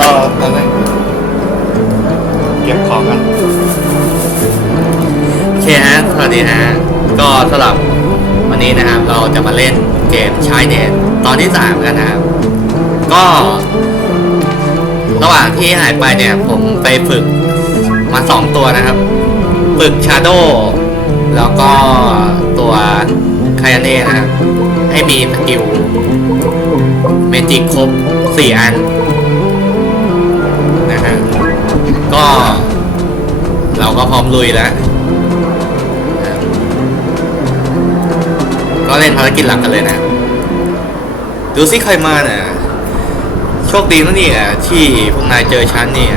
เออนั่นเก็บของกันโอเคฮะ สวัสดีฮะ ก็สำหรับวันนี้นะครับ เราจะมาเล่นเกมชายเดนตตอนที่สามกันนะครับ ก็ ระหว่างที่หายไปเนี่ย ผมไปฝึกมาสองตัวนะครับ ฝึกชาโดแล้วก็ตัวคายาเน่นะครับ ให้มีสกิลเมจิกครบสี่อัน ก็ เราก็พร้อมลุยแล้วก็เล่นภารกิจหลักกันเลยนะ ดูซิใครมาเนี่ยโชคดีนะเนี่ยที่พวกนายเจอฉันเนี่ย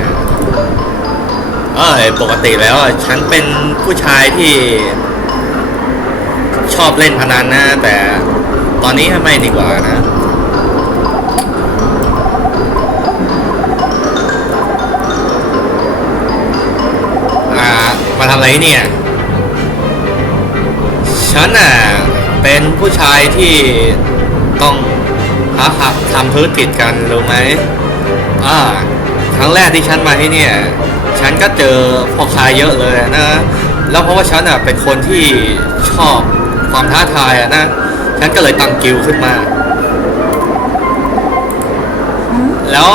เอ้ยปกติแล้วฉันเป็นผู้ชายที่ชอบเล่นพนันนะ แต่ตอนนี้ไม่ดีกว่านะ มาทำอะไรที่เนี่ยฉันน่ะเป็นผู้ชายที่ต้องหาหักทำธุรกิจกันรู้ไหมอ่าครั้งแรกที่ฉันมาที่เนี่ยฉันก็เจอพ่อค้าเยอะเลยนะ แล้วเพราะว่าฉันอะเป็นคนที่ชอบความท้าทายอะนะ ฉันก็เลยตั้งกิลด์ขึ้นมา แล้ว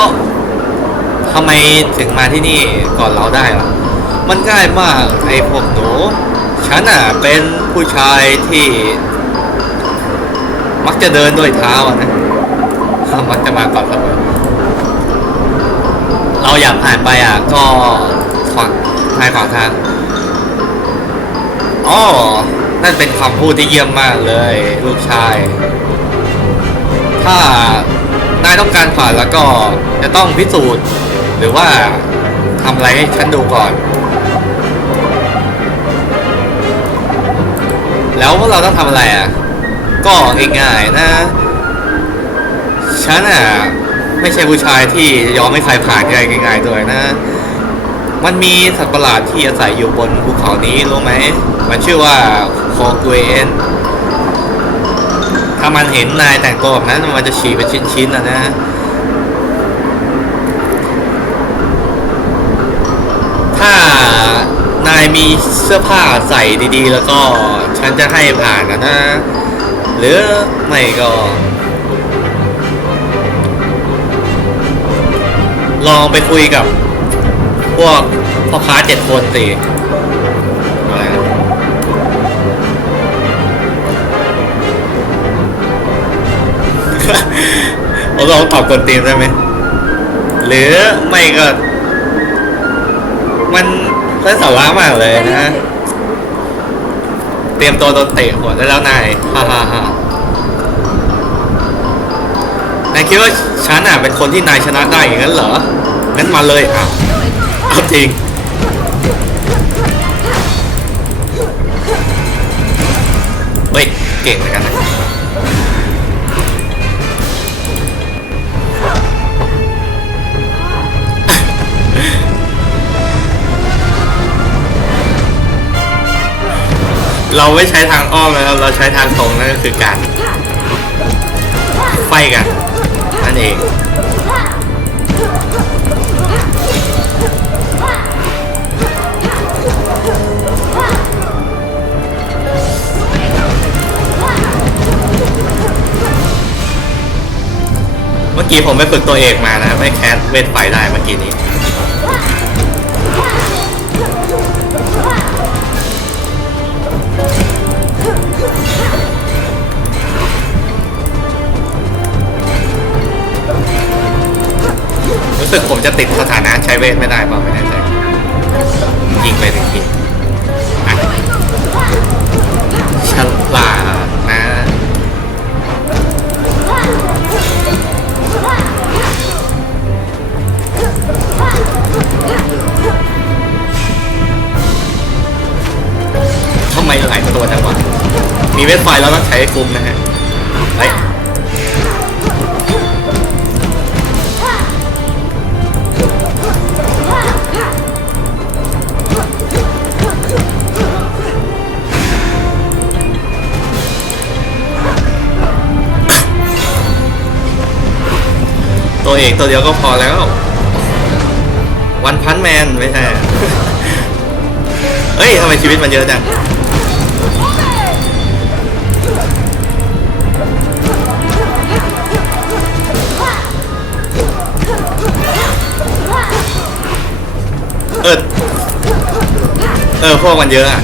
ทำไมถึงมาที่นี่ก่อนเราได้ล่ะ มันง่ายมากไอ้พวกหนูฉันอะเป็นผู้ชายที่ มักจะเดินด้วยเท้าอะนะมักจะมาก่อนเสมอเราอยากผ่านไปอะ ก็ขวางทายขวางทางอ๋อนั่นเป็นคำพูดที่เยี่ยมมากเลย ลูกชาย ถ้านายต้องการผ่านแล้วก็จะต้องพิสูจน์ หรือว่าทำอะไรให้ฉันดูก่อน แล้วพวกเราต้องทำอะไรอะ ก็ง่ายๆนะ ฉันอะ ไม่ใช่ผู้ชายที่ยอมให้ใครผ่านได้ง่าย ๆ ด้วยนะ มันมีสัตว์ประหลาดที่อาศัยอยู่บนภูเขานี้รู้ไหม มันชื่อว่าโคเกเอนถ้ามันเห็นนายแต่งตัวแบบนั้นมันจะฉีกเป็นชิ้นๆนะนะ ถ้ายมีเสื้อผ้าใส่ดีๆ แล้วก็ฉันจะให้ผ่านนะนะ หรือไม่ก็ ลองไปคุยกับ พวกพ่อค้าเจ็ดคนสิอะไรเราลองตอบกดตีมได้ไหม หรือไม่ก็ ไร้สาระมากเลยนะ เตรียมตัวโดนเตะหัวได้แล้วนายฮ่าฮ่าฮ่านายคิดว่าฉันอะเป็นคนที่นายชนะได้อย่างนั้นเหรองั้นมาเลยอะเอาจริงเฮ้ยเก่งเหมือนกันนะ เราไม่ใช้ทางอ้อมนะครับ เราใช้ทางตรงนั่นก็คือการไฟกันนั่นเองเมื่อกี้ผมไปฝึกตัวเอกมานะไม่แคสเวทไฟได้เมื่อกี้นี้ สึกผมจะติดสถานะใช้เวทไม่ได้ป่าไม่แน่ใจยิงไปหนึ่งทีอะฉลาดนะทำไมหลายตัวจังวะมีเวทไฟแล้วต้องใช้คุ้มนะฮะเฮ้ย ตัวเอกตัวเดียวก็พอแล้ว วันพันแมนไม่ใช่เฮ้ยทำไมชีวิตมันเยอะจังเออเออพวกมันเยอะอะ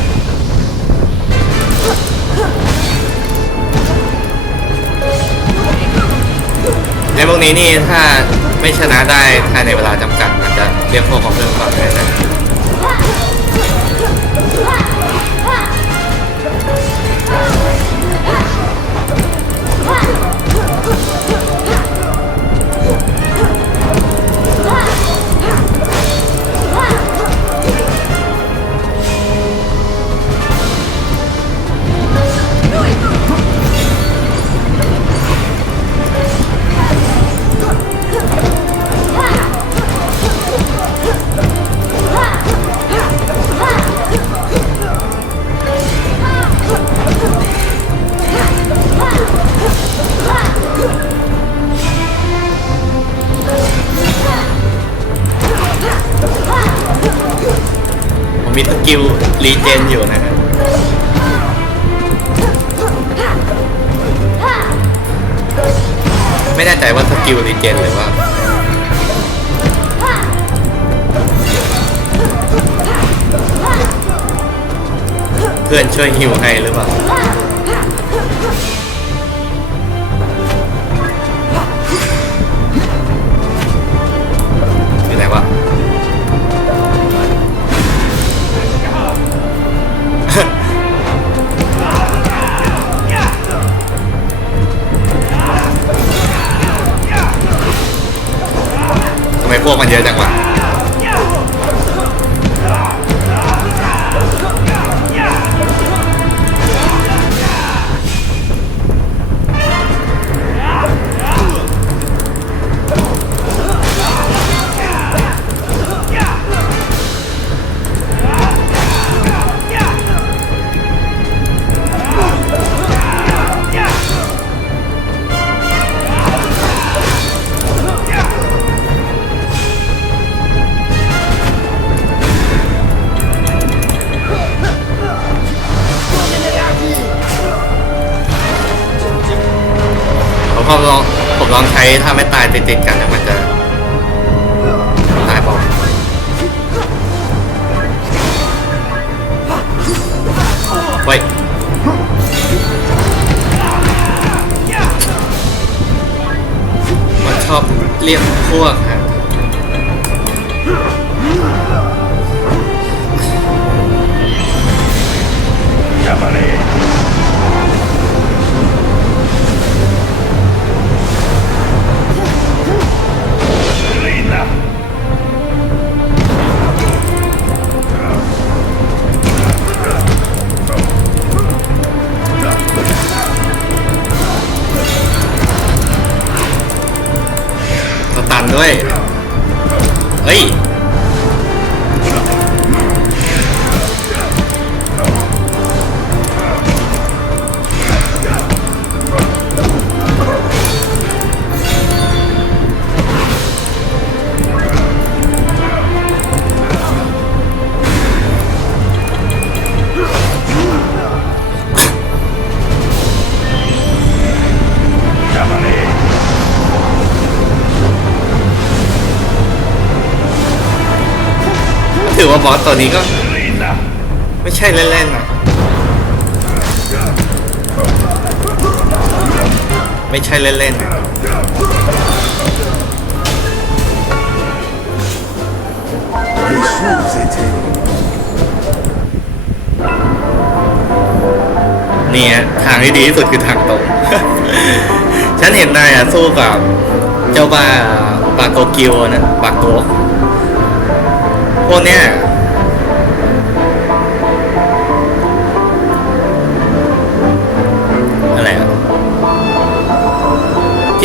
พวกนี้นี่ถ้าไม่ชนะได้ภายในเวลาจำกัดมันจะเรียกพวกของเพื่อนก่อนเลยนะ มีสกิลรีเจนอยู่นะฮะไม่แน่ใจว่าสกิลรีเจนหรือว่าเพื่อนช่วยฮิวให้หรือเปล่า พวกมันเยอะจังวะ เรียกพวกฮะ ถือว่าบอสตัวนี้ก็ ไม่ใช่เล่นๆนะไม่ใช่เล่นๆนะเนี่ยทางที่ดีที่สุดคือทางตรง ฉันเห็นนายอะสู้กับเจ้าบ้าปาโกกิวนะปาโกพวกเนี้ย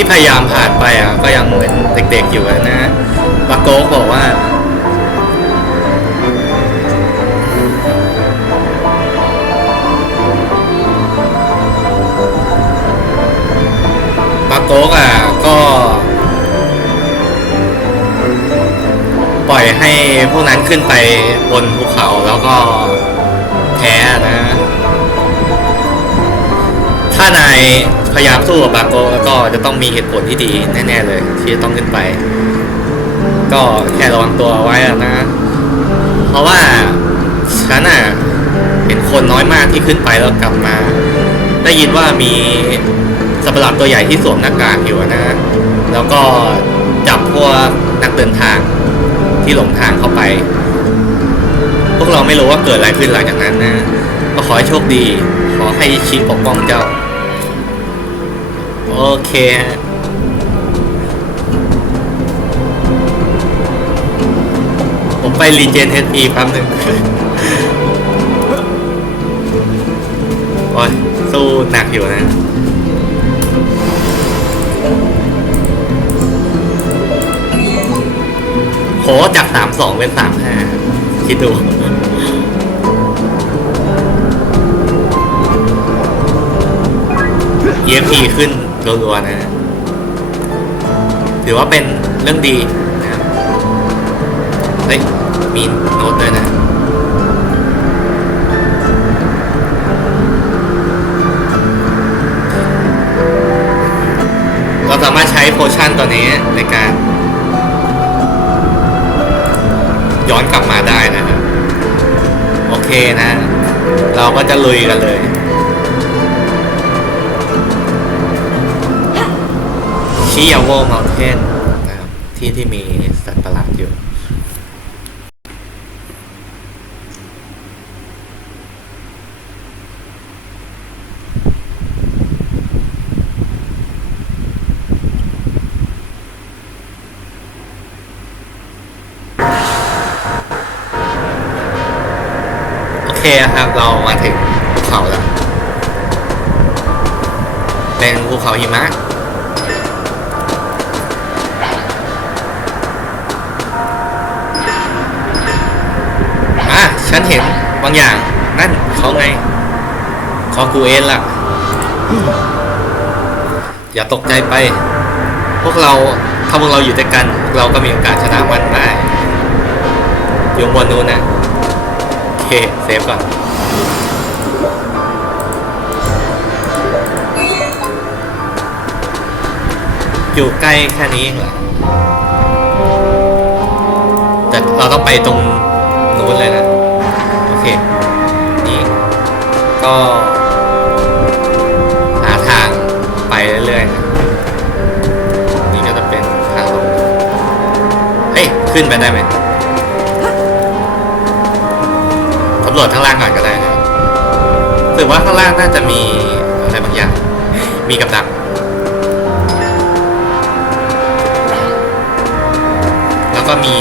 ที่พยายามผ่านไปอะก็ยังเหมือนเด็กๆอยู่นะปาโกกบอกว่าปาโกกอะก็ ปล่อยให้พวกนั้นขึ้นไปบนภูเขาแล้วก็แพ้นะ ถ้านายพยายามสู้กับบาโกแล้วก็จะต้องมีเหตุผลที่ดีแน่ ๆ เลย ที่จะต้องขึ้นไป ก็แค่ระวังตัวไว้นะ เพราะว่าฉันอะเห็นคนน้อยมากที่ขึ้นไปแล้วกลับมา ได้ยินว่ามีสัตว์ประหลาดตัวใหญ่ที่สวมหน้ากากอยู่นะ แล้วก็จับพวกนักเดินทางที่หลงทางเข้าไป พวกเราไม่รู้ว่าเกิดอะไรขึ้นหลังจากนั้นนะ ก็ขอให้โชคดี ขอให้ชิปกป้องเจ้า โอเคฮะผมไปรีเจนเอสีแป๊บหนึ่งโอ้ยสู้หนักอยู่นะโหจากสามสองเป็นสามห้าคิดดู EFP ขึ้น รัวๆนะถือว่าเป็นเรื่องดีนะเฮ้ยมีโน้ตด้วยนะเราสามารถใช้โพชั่นตัวนี้ในการ ย้อนกลับมาได้นะครับ โอเคนะ เราก็จะลุยกันเลย ชิยาโวม u ลเทนนะครับที่ที่มีสัตว์ประหลาดอยู่ โอเคครับ เรามาถึงภูเขาแล้ว เป็นภูเขาหิมะ บางอย่าง นั่นเขาไงคอกูเอนล่ะ อย่าตกใจไป พวกเราถ้าพวกเราอยู่ด้วยกัน เราก็มีโอกาสชนะมันได้อยู่บนนู้นนะโอเคเซฟก่อนอยู่ใกล้แค่นี้เองเหรอแต่เราต้องไปตรงนู้นเลยนะ ก็หาทางไปเรื่อยๆนี่ก็จะเป็นทางลงเฮ้ย ขึ้นไปได้ไหมสำรวจข้างล่างก่อนก็ได้นะถือว่าข้างล่างน่าจะมีอะไรบางอย่าง มีกับดักแล้วก็มี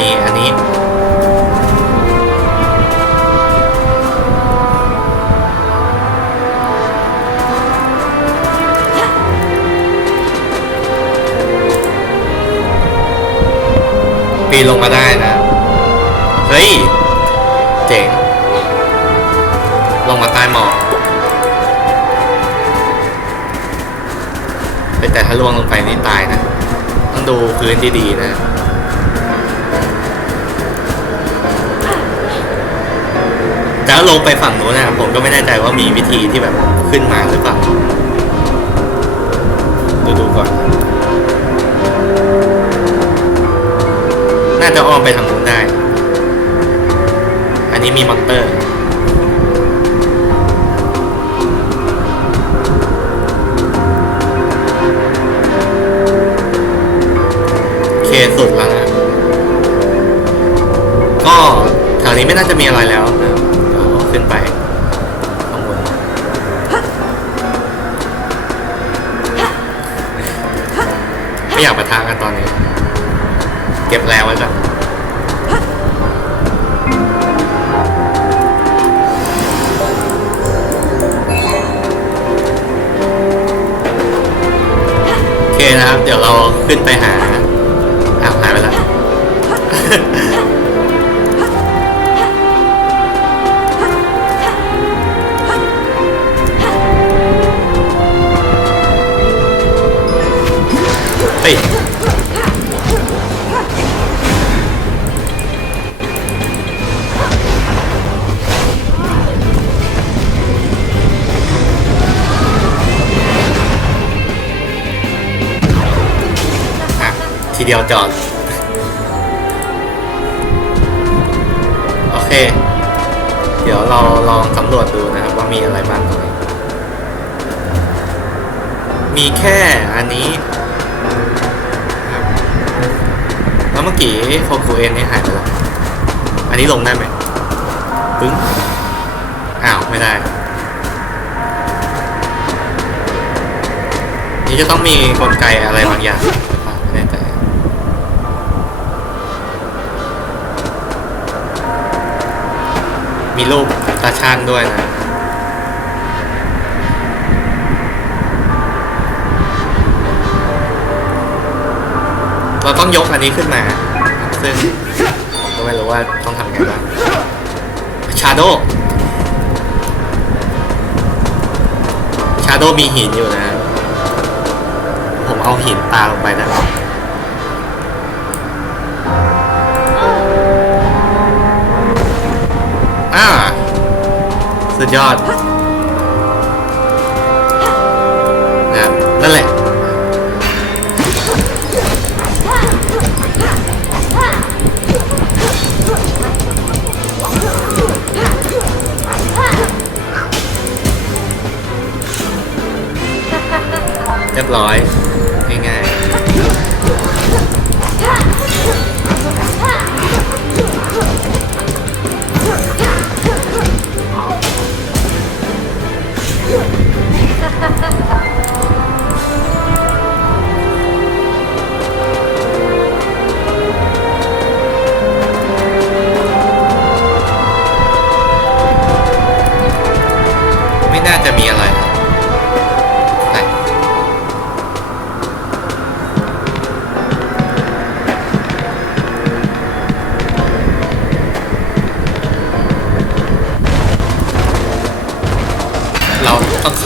นนี้ปีนลงมาได้นะ เฮ้ย เจ๋ง ลงมาใต้หมอกแต่ถ้าล่วงลงไปนี่ตายนะ ต้องดูพื้นดีๆนะแต่ถ้าลงไปฝั่งโน้นนะผมก็ไม่แน่ใจว่ามีวิธีที่แบบขึ้นมาหรือเปล่า ดูดูก่อน น่าจะอ้อมไปทางนู้นได้ อันนี้มีมอนเตอร์ เคสุดแล้วนะ ก็แถวนี้ไม่น่าจะมีอะไรแล้วนะขึ้นไปข้างบนไม่อยากปะทะกันตอนนี้ เก็บแรงไว้ เดี๋ยวเราขึ้นไปหาอ้าวหายไปแล้ว ดียวจอด โอเค เดี๋ยวเราลองสำรวจดูนะครับ ว่ามีอะไรบ้างตรงนี้ มีแค่อันนี้ แล้วเมื่อกี้โคคูเอ็นนี่หายไปแล้ว อันนี้ลงได้ไหมปึ้ง อ้าว ไม่ได้ นี่จะต้องมีกลไกอะไรบางอย่างหรือเปล่าไม่แน่ใจ มีรูปตาช่างด้วยนะเราต้องยกอันนี้ขึ้นมา ซึ่งผมก็ไม่รู้ว่าต้องทำยังไงบ้างชาโดชาโดมีหินอยู่นะ ผมเอาหินปาลงไปนะอ่า สุดยอด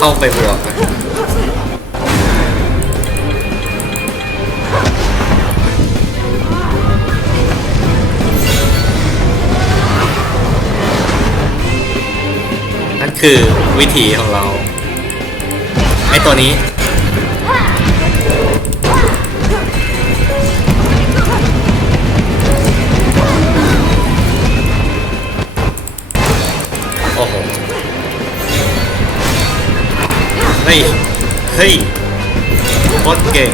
เข้าไปบวกนะนั่นคือวิถีของเรา ไอตัวนี้ ย เฮ้ยโคตรเก่ง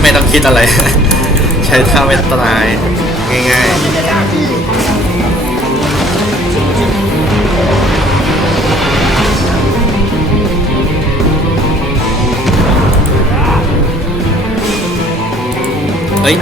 ไม่ต้องคิดอะไร ใช้ท่าเวทตายง่ายๆเฮ้ย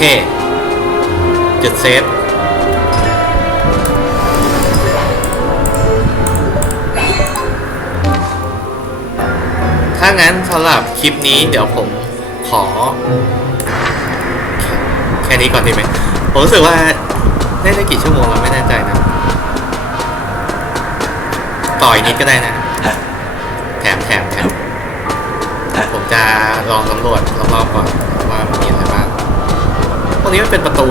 เคจุดเซฟถ้างั้นสำหรับคลิปนี้เดี๋ยวผมขอ แค่นี้ก่อนดีไหมผมรู้สึกว่าเล่นได้กี่ชั่วโมงเราไม่แน่ใจนะ ต่ออีกนิดก็ได้นะ แถมแถมแถมผมจะลองสำรวจรอบๆก่อนว่ามัน รงนี้มันเป็นประตู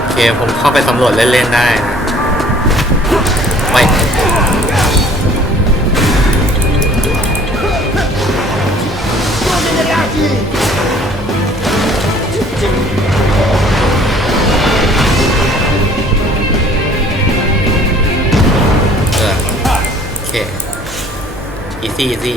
โอเค ผมเข้าไปสำรวจเล่น ๆ ได้นะไม่เออโอเค easy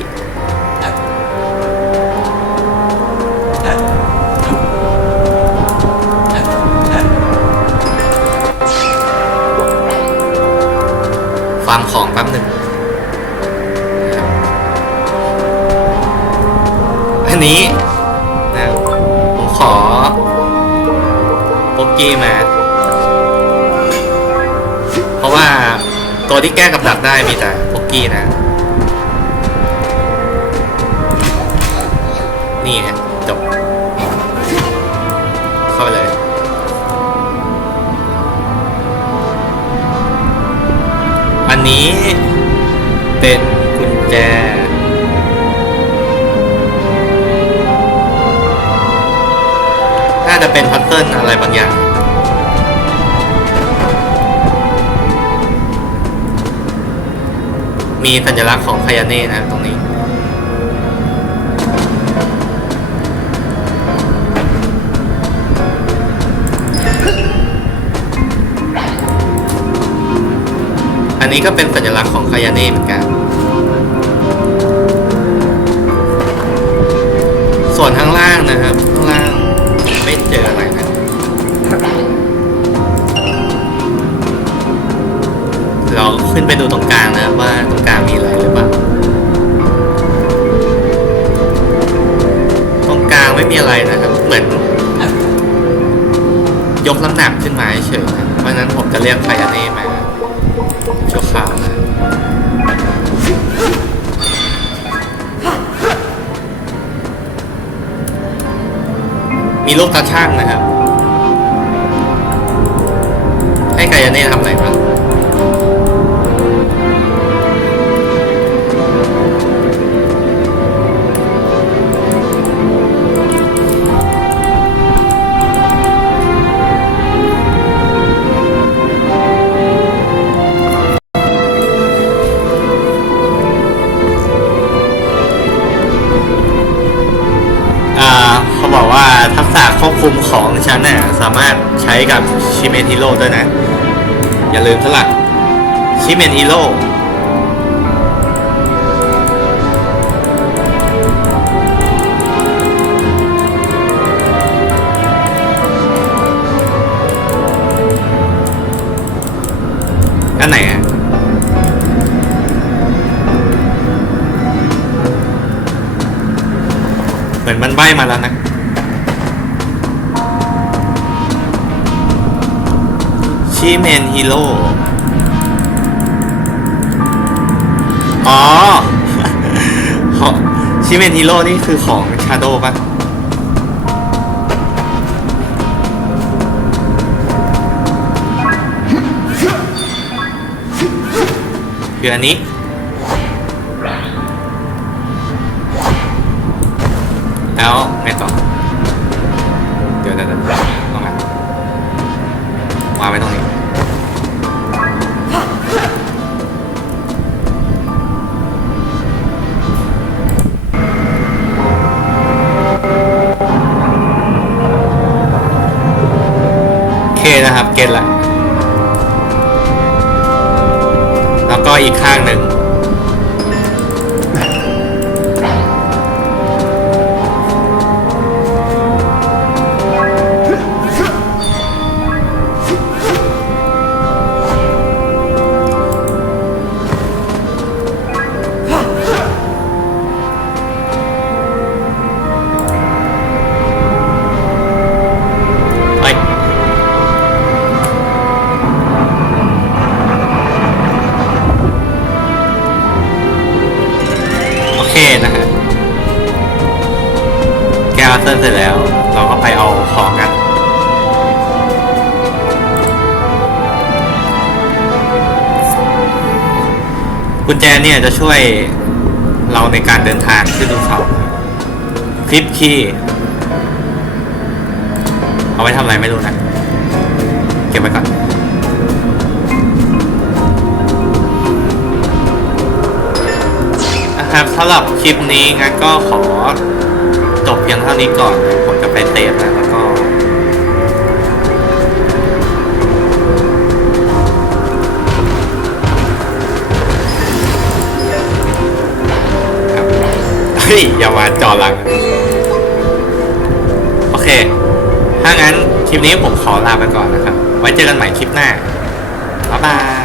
easy ฟังของแป๊บหนึ่งอันนี้นะผมขอโปกกี้มา เพราะว่าตัวที่แก้กับดักได้มีแต่พวกกี้นะ นี่ฮะจบ เข้าไปเลย เป็นกุญแจ น่าจะเป็นพัซเซิลอะไรบางอย่าง มีสัญลักษณ์ของคายาเน่นะตรงนี้อันนี้ก็เป็นสัญลักษณ์ของคายาเน่เหมือนกัน ส่วนข้างล่างนะครับ ข้างล่างไม่เจออะไรนะเราขึ้นไปดูตรงกลางนะครับว่าตรงกลางมีอะไรหรือเปล่าตรงกลางไม่มีอะไรนะครับ เหมือน ยกน้ำหนักขึ้นมาเฉยๆนะเพราะนั้นผมจะเรียกไฟยาเน่มาชั่วคราวนะ มีลูกตาช่างนะครับ ให้ไกายเน่ทำอะไรบ้า สามารถใช้กับชิเมนฮิโร่ด้วยนะ อย่าลืมสลักชิเมนฮิโร่อันไหนอะเหมือนมันใบมาแล้วนะ ชิเมนฮีโร่ อ๋อขอชิเมนฮีโร่นี่คือของชาโดปะคืออันนี้ เนี่ยจะช่วยเราในการเดินทางขึ้นภูเขาคลิปคีย์เอาไว้ทำอะไรไม่รู้นะเก็บไว้ก่อนนะครับสำหรับคลิปนี้งั้นก็ขอจบเพียงเท่านี้ก่อนผมจะไปเตะนะแล้ว ฮ้ยอย่ามาจอหลัง โอเค ถ้างั้นคลิปนี้ผมขอลาไปก่อนนะครับ ไว้เจอกันใหม่คลิปหน้า บ๊ายบาย